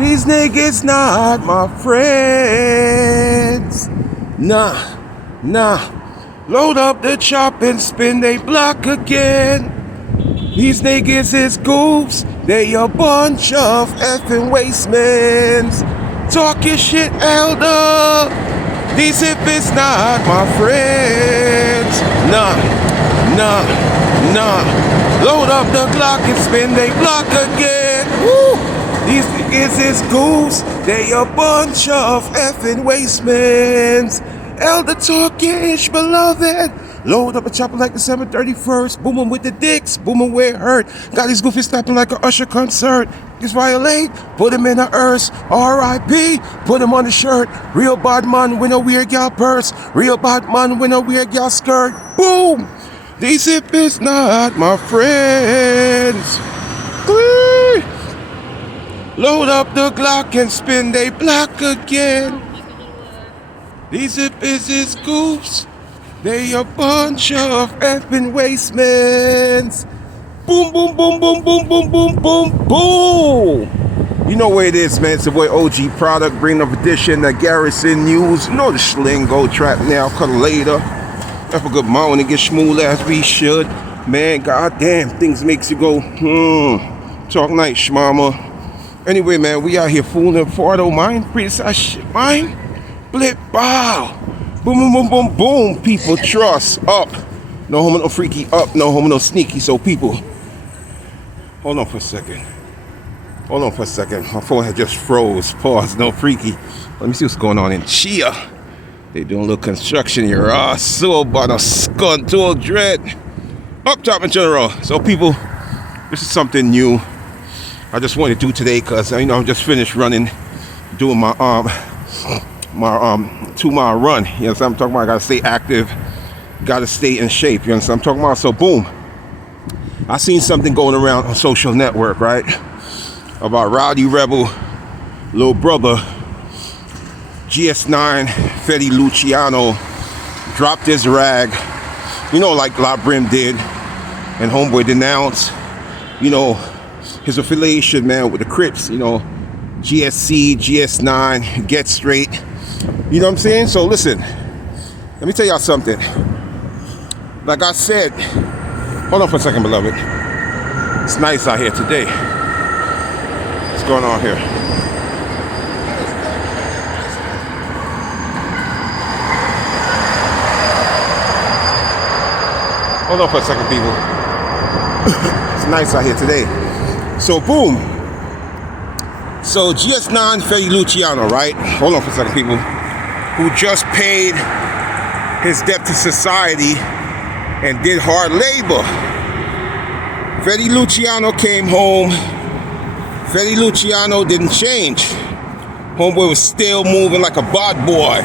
These niggas not my friends. Nah. Load up the chop and spin they block again. These niggas is goofs. They a bunch of effing wastemans. Talking shit, elder. These hippies not my friends. Nah. Load up the Glock and spin they block again. Woo! These niggas is goofs. They a bunch of effing wastemans. Elder talkish, beloved. Load up a chopper like December 31st. Booming with the dicks, booming where it hurt. Got these goofies snapping like a Usher concert. Just violate, put him in the earth. R.I.P. Put him on the shirt. Real bad man with a weird gal purse. Real bad man with a weird gal skirt. Boom! These hippies not my friends. Glee. Load up the Glock and spin they block again. These hippies is goofs. They a bunch of effing wastemans. Boom, boom, boom, boom, boom, boom, boom, boom, boom. You know where it is, man. It's the boy OG Product, bringing up edition, the Garrison News. You know the sling, go trap now, cut later. Have a good morning, get smooth as we should. Man, goddamn, things makes you go, talk nice, shmama. Anyway, man, we out here fooling for don't mind. Pretty size shit, mind. Blip, bow. Boom, boom, boom, boom, boom. People trust up. No homo, no freaky up. No homo, no sneaky. So people, hold on for a second. My phone had just froze. Pause. No freaky. Let me see what's going on in Chia. They doing a little construction here. So about a scun to dread. Up top in general. So people, this is something new. I just wanted to do today because I'm just finished running, doing my 2-mile run. You know what I'm talking about? I gotta stay active, gotta stay in shape. You know what I'm talking about? So boom, I seen something going around on social network, right? About Rowdy Rebel, little brother, GS9, Fetty Luciano, dropped his rag, like La Brim did, and homeboy denounced, his affiliation, man, with the Crips, GSC, GS9, Get Straight. You know what I'm saying? So listen, let me tell y'all something. Like I said, hold on for a second, beloved. It's nice out here today. What's going on here? Hold on for a second, people. It's nice out here today. So boom. So GS9 Fetty Luciano, right? Hold on for a second, people. Who just paid his debt to society and did hard labor. Fetty Luciano came home. Fetty Luciano didn't change. Homeboy was still moving like a bad boy.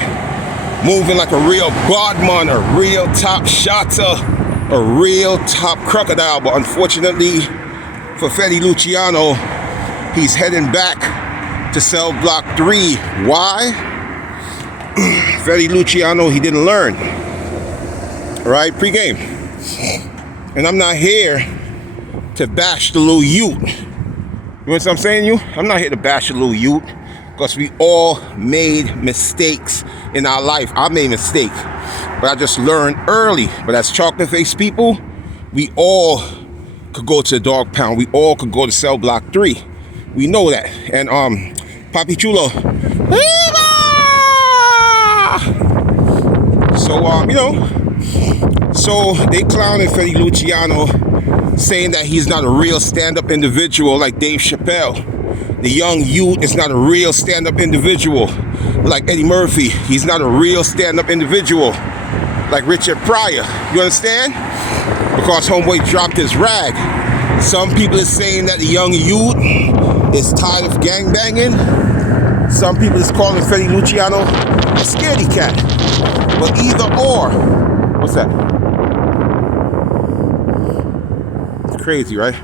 Moving like a real bodman, a real top shotter, a real top crocodile. But unfortunately for Fetty Luciano, he's heading back to cell block 3. Why? Fetty Luciano, he didn't learn. Right? Pre-game. And I'm not here to bash the little youth. You know what I'm saying, you? I'm not here to bash the little youth. Because we all made mistakes in our life. I made mistakes. But I just learned early. But as chocolate face people, we all could go to the dog pound. We all could go to cell block 3. We know that. And Papi Chulo. So so they clowning Fetty Luciano, saying that he's not a real stand-up individual like Dave Chappelle. The young youth is not a real stand-up individual like Eddie Murphy. He's not a real stand-up individual like Richard Pryor. You understand? Because homeboy dropped his rag. Some people is saying that the young youth is tired of gangbanging. Some people is calling Fetty Luciano a scaredy cat. But either or. What's that? It's crazy, right?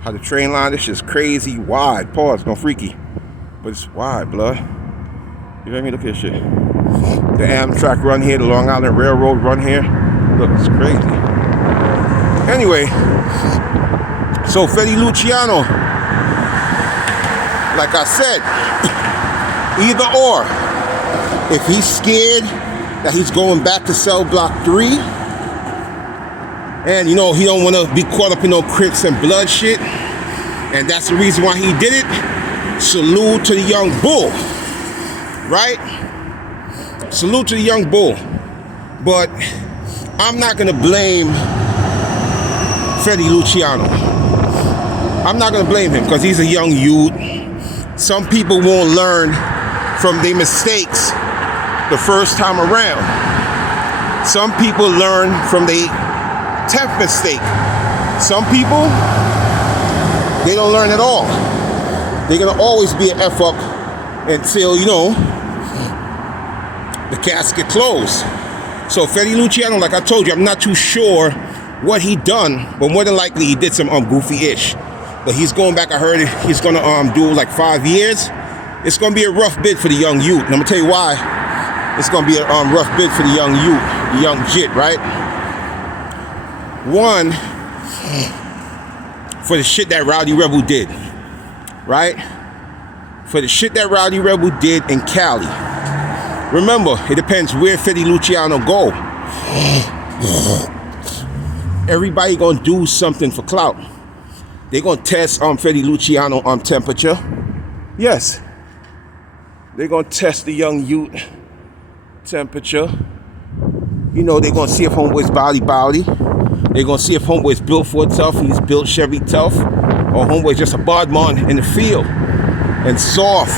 How the train line, this shit's crazy wide. Pause, no freaky. But it's wide, blood. You know what I mean? Look at this shit. The Amtrak run here, the Long Island Railroad run here. Look, it's crazy. Anyway, so Fetty Luciano like I said, either or. If he's scared that he's going back to cell block 3, and you know he don't want to be caught up in no Crips and blood shit, and that's the reason why he did it, salute to the young bull, right? Salute to the young bull. But I'm not gonna blame Fetty Luciano. I'm not gonna blame him because he's a young youth. Some people won't learn from their mistakes the first time around. Some people learn from their 10th mistake. Some people, they don't learn at all. They're gonna always be an F up until, you know, the casket closed. So Fetty Luciano, like I told you, I'm not too sure what he done, but more than likely he did some goofy-ish. But he's going back, I heard he's gonna do like 5 years. It's gonna be a rough bid for the young youth. And I'm gonna tell you why it's gonna be a rough bid for the young youth, the young jit, right? One, for the shit that Rowdy Rebel did, right? For the shit that Rowdy Rebel did in Cali. Remember, it depends where Fetty Luciano go. Everybody gonna do something for clout. They gonna test Fetty Luciano temperature. Yes. They gonna test the young youth temperature. You know, they gonna see if homeboy's body. They gonna see if homeboy's built for tough, he's built Chevy tough, or homeboy's just a badman in the field and soft.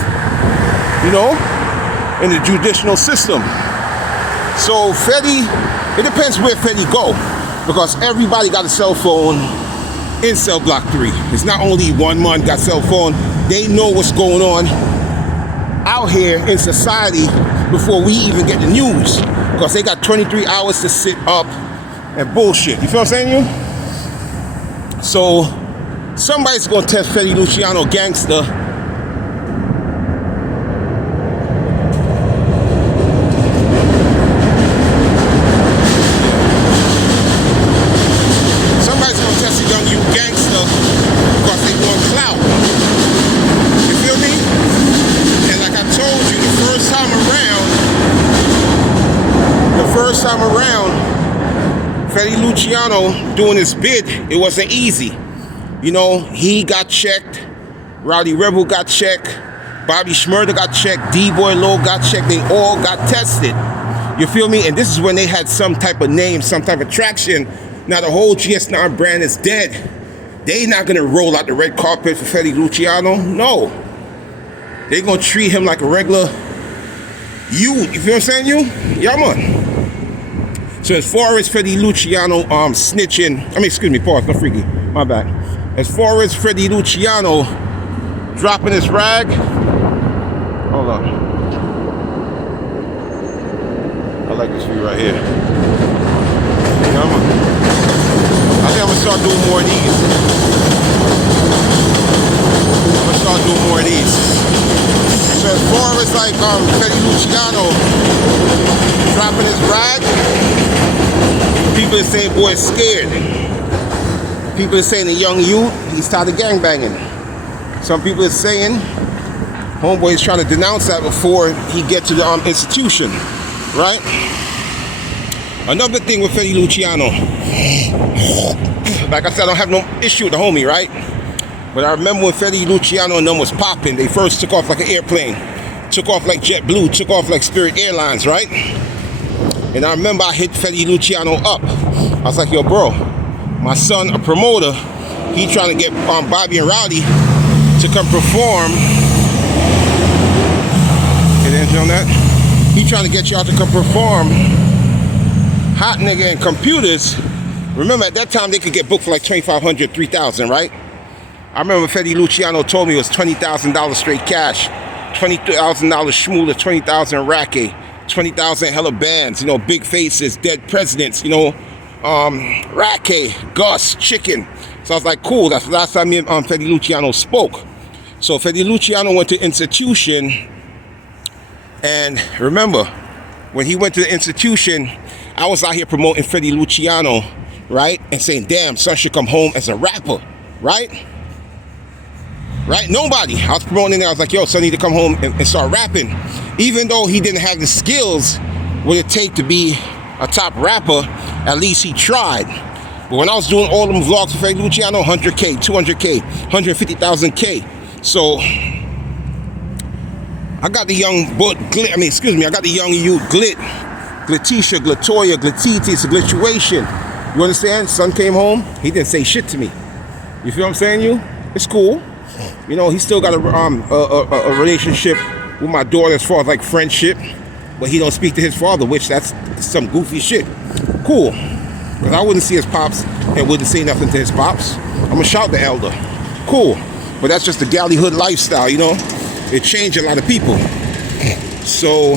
You know? In the judicial system. So Fetty, it depends where Fetty go, because everybody got a cell phone in cell block 3. It's not only one man got cell phone. They know what's going on out here in society before we even get the news, because they got 23 hours to sit up and bullshit. You feel what I'm saying, you? So somebody's gonna test Fetty Luciano gangster. Time around, Fetty Luciano doing his bid, it wasn't easy. You know, he got checked, Rowdy Rebel got checked, Bobby Shmurda got checked, D-Boy Low got checked, they all got tested. You feel me? And this is when they had some type of name, some type of traction. Now the whole GS9 brand is dead. They not gonna roll out the red carpet for Fetty Luciano. No. They gonna treat him like a regular youth. You feel what I'm saying, you? Yeah, man. So as far as Fetty Luciano snitching, pause, no freaky, my bad. As far as Fetty Luciano dropping his rag, hold on. I like this view right here. Yeah, I think I'm gonna start doing more of these. So as far as like Fetty Luciano dropping his rag, people are saying, boy, it's scared. People are saying the young youth, he's tired of gangbanging. Some people are saying, homeboy is trying to denounce that before he gets to the institution, right? Another thing with Fetty Luciano, like I said, I don't have no issue with the homie, right? But I remember when Fetty Luciano and them was popping, they first took off like an airplane, took off like JetBlue, took off like Spirit Airlines, right? And I remember I hit Fetty Luciano up. I was like, yo, bro, my son, a promoter, he trying to get Bobby and Rowdy to come perform. Get in on that? He trying to get y'all to come perform Hot Nigga and Computers. Remember, at that time, they could get booked for like $2,500, $3,000, right? I remember Fetty Luciano told me it was $20,000 straight cash, $20,000 schmooler, $20,000 racket, 20,000 hella bands, you know, big faces, dead presidents, you know, Rackay, Gus, Chicken. So I was like, cool, that's the last time me and Fetty Luciano spoke. So Fetty Luciano went to institution, and remember, when he went to the institution, I was out here promoting Fetty Luciano, right? And saying, damn, son should come home as a rapper, right? right? Nobody. I was promoting it. I was like, yo, son, need to come home and start rapping. Even though he didn't have the skills what it take to be a top rapper, at least he tried. But when I was doing all them vlogs for Fetty Luciano, 100K, 200K, 150,000K. So I got the young I got the young youth Glit, Glitisha, Glitoya, Glititi, it's a glituation. You understand? Son came home, he didn't say shit to me. You feel what I'm saying, you? It's cool. You know, he still got a relationship with my daughter as far as like friendship, but he don't speak to his father, which that's some goofy shit. Cool. Because I wouldn't see his pops and wouldn't say nothing to his pops. I'm gonna shout the elder. Cool. But that's just the galley hood lifestyle, you know? It changed a lot of people. So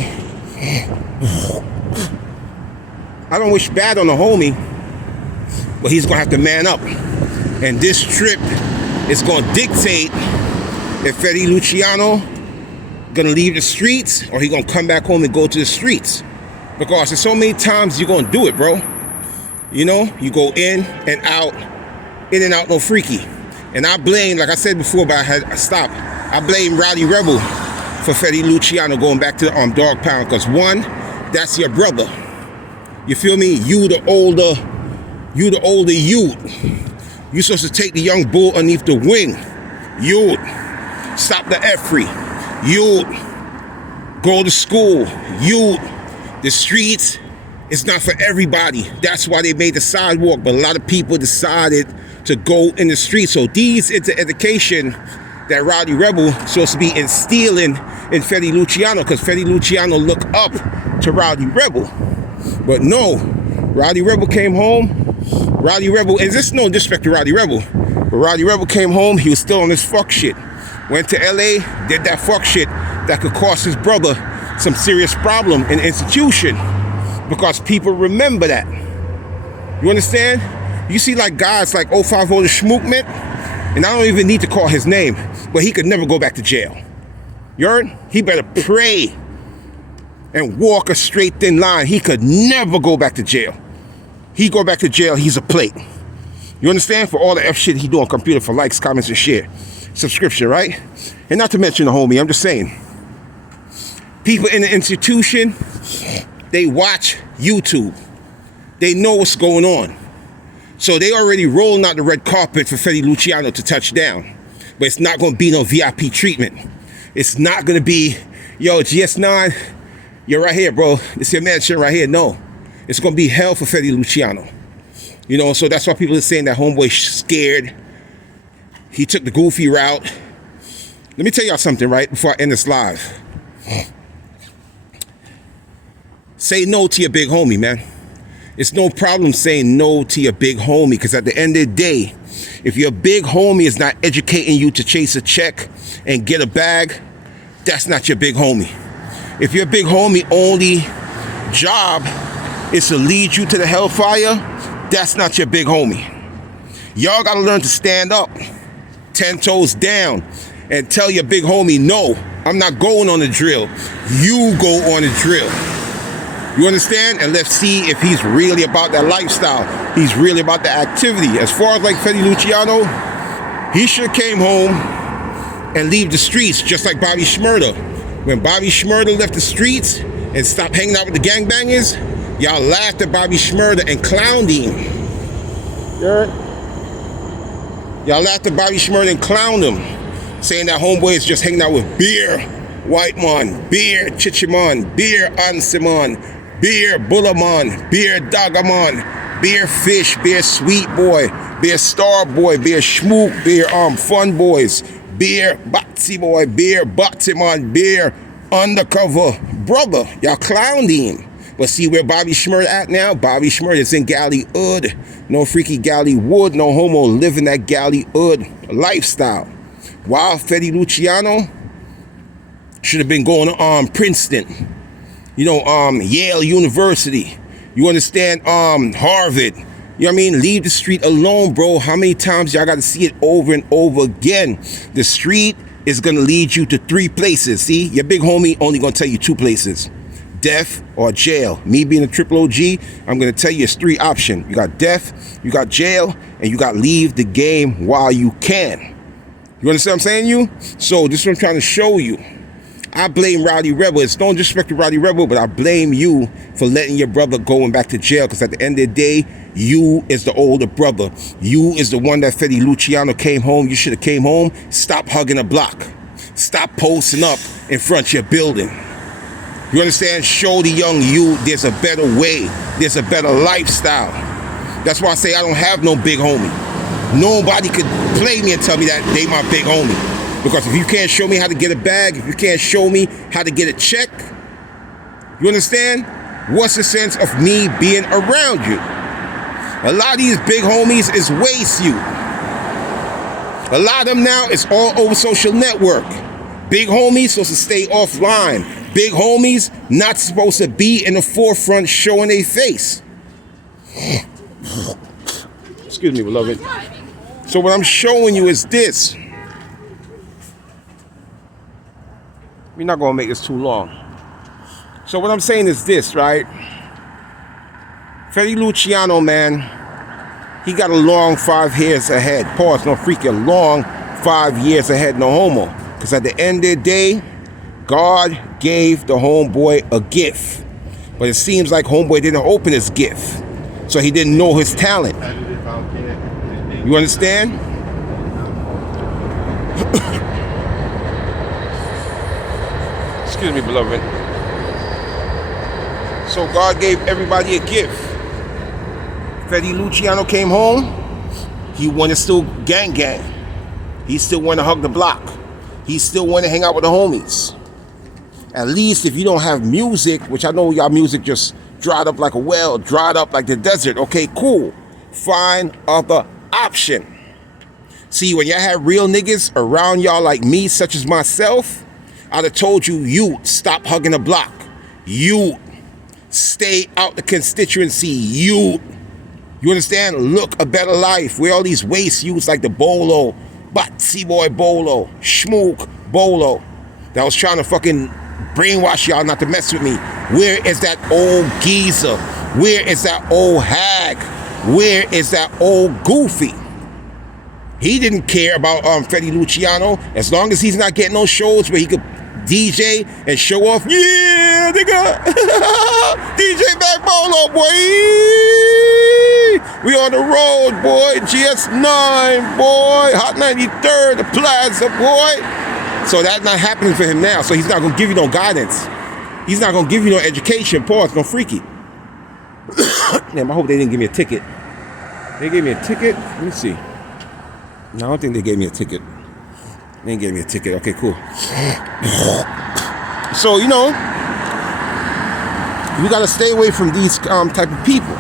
I don't wish bad on the homie, but he's gonna have to man up. And this trip is gonna dictate if Fetty Luciano gonna leave the streets or he gonna come back home and go to the streets. Because there's so many times you're gonna do it, bro. You know, you go in and out, no freaky. And I blame, like I said before, but I had to stop. I blame Rowdy Rebel for Fetty Luciano going back to the dog pound. Because one, that's your brother. You feel me? You the older youth. You supposed to take the young bull underneath the wing. Youth. Stop the F-free. Youth. Go to school. Youth. The streets. It's not for everybody. That's why they made the sidewalk. But a lot of people decided to go in the streets. So these is the education that Rowdy Rebel supposed to be instilling in Fetty Luciano, because Fetty Luciano look up to Rowdy Rebel. But no, Rowdy Rebel came home. Rowdy Rebel, and this is no disrespect to Rowdy Rebel, but Rowdy Rebel came home, he was still on his fuck shit. Went to LA, did that fuck shit that could cost his brother some serious problem in the institution. Because people remember that. You understand? You see like guys like 050 the Schmookman, and I don't even need to call his name, but he could never go back to jail. You heard? He better pray and walk a straight thin line. He could never go back to jail. He go back to jail, he's a plate. You understand? For all the F shit he do on computer for likes, comments, and share. Subscription, right? And not to mention the homie, I'm just saying. People in the institution, they watch YouTube. They know what's going on. So they already rolling out the red carpet for Fetty Luciano to touch down. But it's not going to be no VIP treatment. It's not going to be, yo, GS9, you're right here, bro. This your mansion right here. No. It's going to be hell for Fetty Luciano. You know, so that's why people are saying that homeboy scared. He took the goofy route. Let me tell y'all something, right, before I end this live. Say no to your big homie, man. It's no problem saying no to your big homie, because at the end of the day, if your big homie is not educating you to chase a check and get a bag, that's not your big homie. If your big homie only job is to lead you to the hellfire, that's not your big homie. Y'all gotta learn to stand up, 10 toes down, and tell your big homie, no, I'm not going on the drill. You go on the drill. You understand? And let's see if he's really about that lifestyle. He's really about the activity. As far as like Fetty Luciano, he should have came home and leave the streets just like Bobby Shmurda. When Bobby Shmurda left the streets and stopped hanging out with the gangbangers, y'all laughed at Bobby Shmurda and clowned him. Y'all laughed at Bobby Shmurda and clowned him, saying that homeboy is just hanging out with beer, white man, beer, chichiman, beer, ansimon, beer, bullaman, beer, dagaman, beer, fish, beer, sweet boy, beer, star boy, beer, schmook, beer, fun boys, beer, batsy boy, beer, batsiman, beer, undercover brother. Y'all clowned him. But see where Bobby Shmurda at now? Bobby Shmurda is in galley hood. No freaky galley wood, no homo living that galley hood lifestyle. While Fetty Luciano should have been going to Princeton, you know, Yale University. You understand? Harvard. You know what I mean? Leave the street alone, bro. How many times y'all got to see it over and over again? The street is going to lead you to 3 places. See? Your big homie only going to tell you 2 places. Death or jail. Me being a triple OG, I'm going to tell you it's 3 options. You got death, you got jail, and you got leave the game while you can. You understand what I'm saying, you? So this is what I'm trying to show you. I blame Rowdy Rebel. It's no disrespect to Rowdy Rebel, but I blame you for letting your brother going back to jail, because at the end of the day, you is the older brother. You is the one that Fetty Luciano came home. You should have came home. Stop hugging a block. Stop posting up in front of your building. You understand? Show the young you there's a better way. There's a better lifestyle. That's why I say I don't have no big homie. Nobody could play me and tell me that they my big homie. Because if you can't show me how to get a bag, if you can't show me how to get a check, you understand? What's the sense of me being around you? A lot of these big homies is waste you. A lot of them now is all over social network. Big homies supposed to stay offline. Big homies not supposed to be in the forefront showing their face. Excuse me, beloved. So what I'm showing you is this. We're not gonna make this too long. So what I'm saying is this, right? Fetty Luciano, man, he got a long 5 years ahead. Pause, no freaky, a long 5 years ahead, no homo. Because at the end of the day, God gave the homeboy a gift. But it seems like homeboy didn't open his gift. So he didn't know his talent. You understand? Excuse me, beloved. So God gave everybody a gift. Fetty Luciano came home. He wanted to still gang. He still wanted to hug the block. He still wanted to hang out with the homies. At least if you don't have music, which I know y'all music just dried up like a well, dried up like the desert. Okay, cool. Find other option. See, when y'all have real niggas around y'all like me, such as myself, I'd have told you, you stop hugging the block. You stay out the constituency. You understand? Look a better life. Where all these waste youths like the Bolo, Batsy Boy Bolo, Schmook Bolo, that was trying to fucking brainwash y'all not to mess with me. Where is that old geezer? Where is that old hag? Where is that old goofy? He didn't care about Fetty Luciano as long as he's not getting those shows where he could DJ and show off. Yeah, nigga. DJ Back Bolo, boy. We on the road, boy. GS9, boy. Hot 93rd, the Plaza, boy. So that's not happening for him now. So he's not going to give you no guidance. He's not going to give you no education. Pause, no freaky. Damn, I hope they didn't give me a ticket. They gave me a ticket? Let me see. No, I don't think they gave me a ticket. They didn't give me a ticket. Okay, cool. So, you know, we got to stay away from these type of people.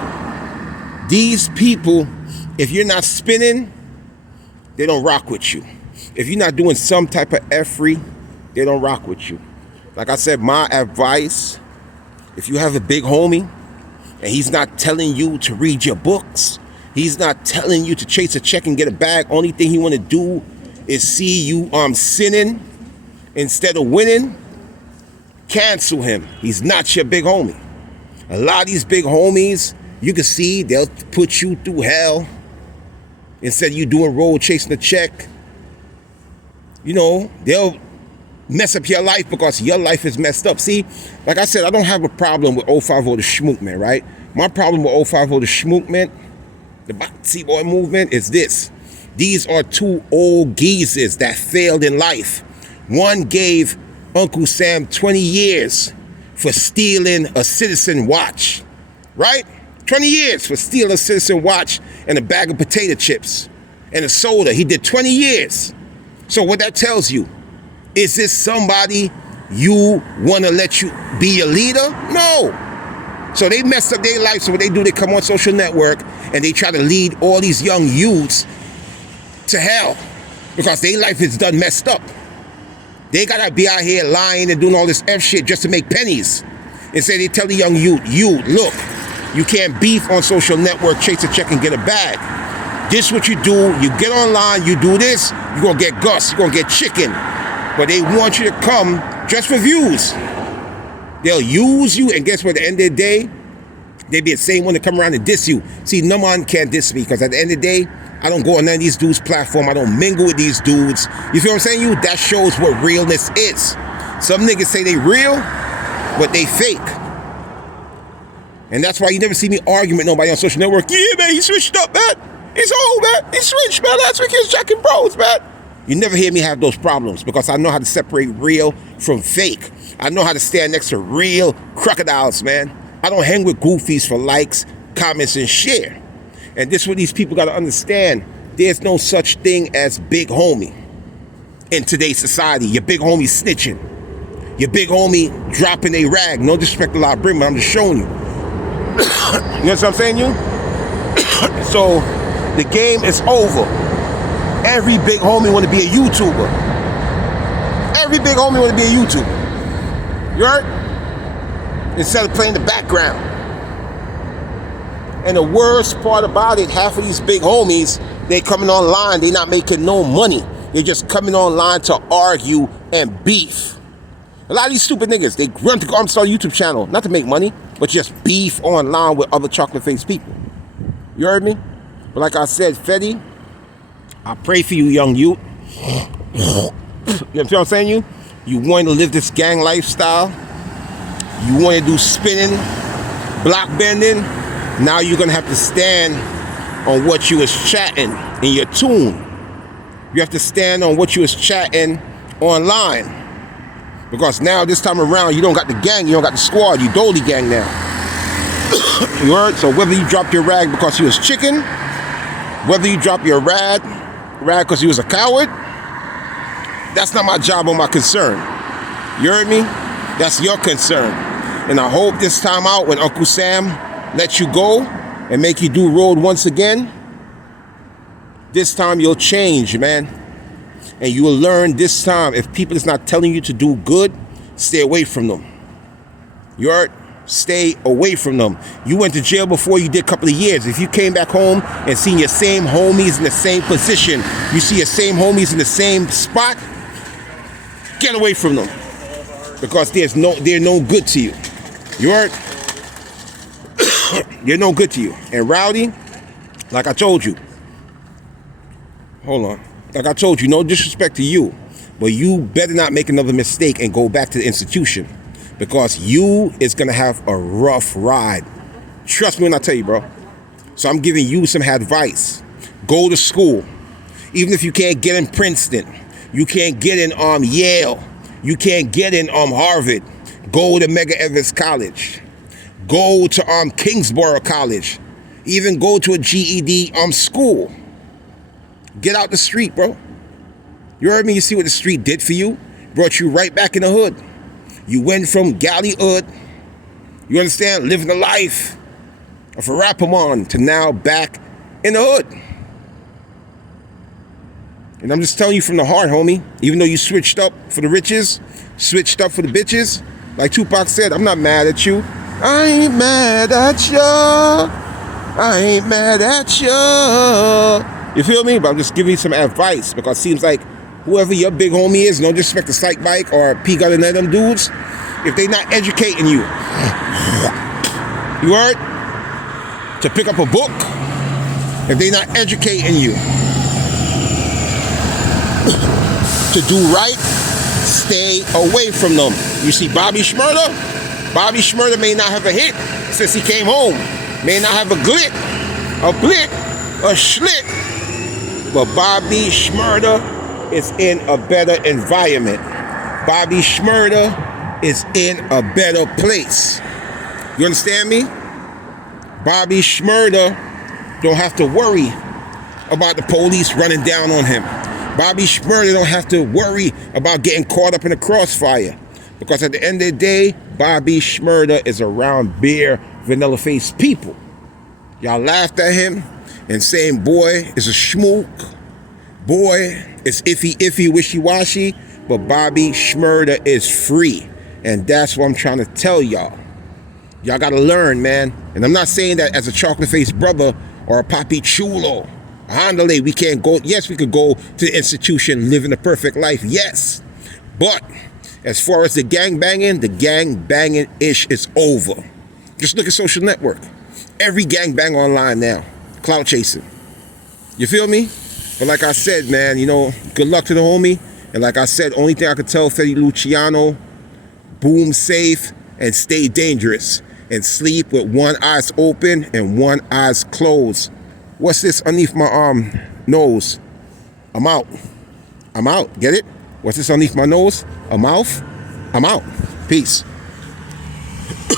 These people, if you're not spinning, they don't rock with you. If you're not doing some type of effery, they don't rock with you. Like I said, my advice, if you have a big homie and he's not telling you to read your books, he's not telling you to chase a check and get a bag, only thing he want to do is see you sinning instead of winning, cancel him. He's not your big homie. A lot of these big homies, you can see they'll put you through hell instead of you doing road chasing a check. You know, they'll mess up your life because your life is messed up. See, like I said, I don't have a problem with 050 the Schmook man, right? My problem with 050 the Schmook man, the Batsy Boy movement, is this. These are two old geezers that failed in life. One gave Uncle Sam 20 years for stealing a Citizen watch, right? 20 years for stealing a Citizen watch and a bag of potato chips and a soda. He did 20 years. So what that tells you, is this somebody you want to let you be a leader? No. So they messed up their life. So what they do, they come on social network and they try to lead all these young youths to hell because their life is done messed up. They gotta be out here lying and doing all this F shit just to make pennies. Instead they tell the young youth, you, look, you can't beef on social network, chase a check and get a bag. This what you do, you get online, you do this, you're gonna get Gus, you're gonna get chicken. But they want you to come just for views. They'll use you, and guess what, at the end of the day, they be the same one to come around and diss you. See, no one can diss me, because at the end of the day, I don't go on none of these dudes' platform. I don't mingle with these dudes. You feel what I'm saying? You? That shows what realness is. Some niggas say they real, but they fake. And that's why you never see me arguing with nobody on social network. Yeah, man, he switched up, man. He's old, man. He switched, man. Last week he was jacking bros, man. You never hear me have those problems because I know how to separate real from fake. I know how to stand next to real crocodiles, man. I don't hang with goofies for likes, comments, and share. And this is what these people got to understand. There's no such thing as big homie in today's society. Your big homie snitching. Your big homie dropping a rag. No disrespect to La Brim, but I'm just showing you. You know what I'm saying, you? So, the game is over. Every big homie want to be a YouTuber. Every big homie want to be a YouTuber. You heard? Instead of playing the background. And the worst part about it, half of these big homies, they coming online, they not making no money. They're just coming online to argue and beef. A lot of these stupid niggas, they run to go start a YouTube channel, not to make money, but just beef online with other chocolate-faced people. You heard me? But like I said, Fetty, I pray for you, young youth. You know what I'm saying, you? You want to live this gang lifestyle. You want to do spinning, block bending. Now you're going to have to stand on what you was chatting in your tune. You have to stand on what you was chatting online. Because now, this time around, you don't got the gang, you don't got the squad, you Dolly gang now. You heard? So whether you dropped your rag because you was chicken, whether you dropped your rag because you was a coward, that's not my job or my concern. You heard me? That's your concern. And I hope this time out, when Uncle Sam lets you go and make you do road once again, this time you'll change, man. And you will learn this time, if people is not telling you to do good, stay away from them. You heard? Stay away from them. You went to jail before, you did a couple of years. If you came back home and seen your same homies in the same position, you see your same homies in the same spot, get away from them. Because they're no good to you. You heard? They're no good to you. And Rowdy, like I told you, hold on. Like I told you, no disrespect to you, but you better not make another mistake and go back to the institution, because you is going to have a rough ride. Trust me when I tell you, bro. So I'm giving you some advice. Go to school. Even if you can't get in Princeton, you can't get in Yale, you can't get in Harvard, go to Medgar Evers College. Go to Kingsborough College. Even go to a GED school. Get out the street, bro. You heard me? You see what the street did for you? Brought you right back in the hood. You went from galley hood, you understand, living the life of a rapamon, to now back in the hood. And I'm just telling you from the heart, homie, even though you switched up for the riches, switched up for the bitches, like Tupac said, I'm not mad at you. I ain't mad at you. I ain't mad at you. You feel me? But I'm just giving you some advice, because it seems like whoever your big homie is, no disrespect to Psych Bike or P Got and them dudes, if they not educating you, you heard? To pick up a book, if they not educating you to do right, stay away from them. You see Bobby Shmurda? Bobby Shmurda may not have a hit since he came home, may not have a blick, a schlick, but Bobby Shmurda is in a better environment. Bobby Shmurda is in a better place. You understand me? Bobby Shmurda don't have to worry about the police running down on him. Bobby Shmurda don't have to worry about getting caught up in the crossfire. Because at the end of the day, Bobby Shmurda is around bare, vanilla-faced people. Y'all laughed at him and saying, boy, it's a schmook. Boy, it's iffy, wishy-washy. But Bobby Shmurda is free. And that's what I'm trying to tell y'all. Y'all got to learn, man. And I'm not saying that as a chocolate-faced brother or a papi chulo. Handle, we can't go. Yes, we could go to the institution, living a perfect life. Yes. But as far as the gang banging ish is over. Just look at social network. Every gang bang online now. Clout chasing. You feel me? But like I said, man, you know, good luck to the homie. And like I said, only thing I could tell Fetty Luciano, boom safe and stay dangerous. And sleep with one eye open and one eye closed. What's this underneath my nose? I'm out. I'm out. Get it? What's this underneath my nose? A mouth? I'm out. Peace.